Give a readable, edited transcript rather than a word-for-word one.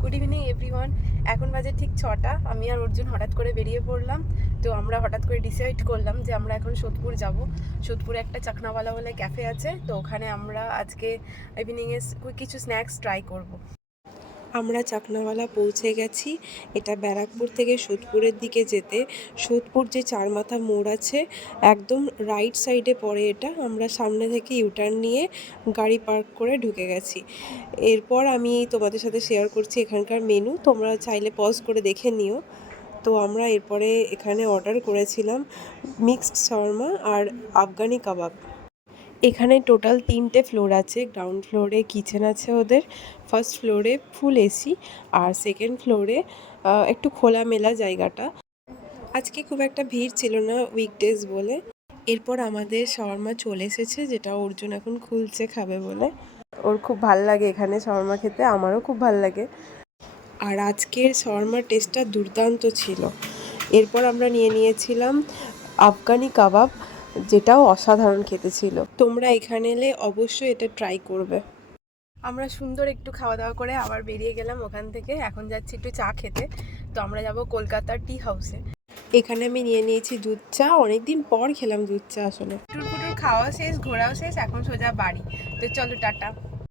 Good evening everyone. এখন বাজে ঠিক 6টা। আমি আর অর্জুন হঠাৎ করে বেরিয়ে পড়লাম। তো আমরা হঠাৎ করে ডিসাইড করলাম যে আমরা এখন সোদপুর যাব। সোদপুরে একটা চাকনাওয়ালা বলে ক্যাফে আছে, তো ওখানে আমরা আজকে ইভিনিংয়ে কিছু স্ন্যাক্স ট্রাই করব। আমরা চাকনাওয়ালা পৌঁছে গেছি। এটা ব্যারাকপুর থেকে সোদপুরের দিকে যেতে সোদপুর যে চারমাথা মোড় আছে একদম রাইট সাইডে পড়ে এটা। আমরা সামনে থেকে ইউটার্ন নিয়ে গাড়ি পার্ক করে ঢুকে গেছি। এরপর আমি তোমাদের সাথে শেয়ার করছি এখানকার মেনু, তোমরা চাইলে পজ করে দেখে নিও। তো আমরা এরপরে এখানে অর্ডার করেছিলাম মিক্সড শর্মা আর আফগানি কাবাব। এখানে টোটাল 3টে ফ্লোর আছে। গ্রাউন্ড ফ্লোরে কিচেন আছে ওদের, ফার্স্ট ফ্লোরে ফুল এসি, আর সেকেন্ড ফ্লোরে একটু খোলামেলা জায়গাটা। আজকে খুব একটা ভিড় ছিল না, উইকডেজ বলে। এরপর আমাদের শাওয়ারমা চলে এসেছে, যেটা অর্জুন এখন খুলছে খাবে বলে। ওর খুব ভাল লাগে এখানে শাওয়ারমা খেতে, আমারও খুব ভাল লাগে। আর আজকের শাওয়ারমার টেস্টটা দুর্দান্ত ছিল। এরপর আমরা নিয়েছিলাম আফগানি কাবাব, যেটাও অসাধারণ খেতে ছিল। তোমরা এখানে এলে অবশ্যই এটা ট্রাই করবে। আমরা সুন্দর একটু খাওয়া দাওয়া করে আবার বেরিয়ে গেলাম ওখান থেকে। এখন যাচ্ছি একটু চা খেতে। তো আমরা যাব কলকাতার টি হাউসে। এখানে আমি নিয়েছি দুধ চা। অনেকদিন পর খেলাম দুধ চা আসলে। টুরপুটুর খাওয়া শেষ, ঘোরাও শেষ, এখন সোজা বাড়ি। তো চলো টাটা।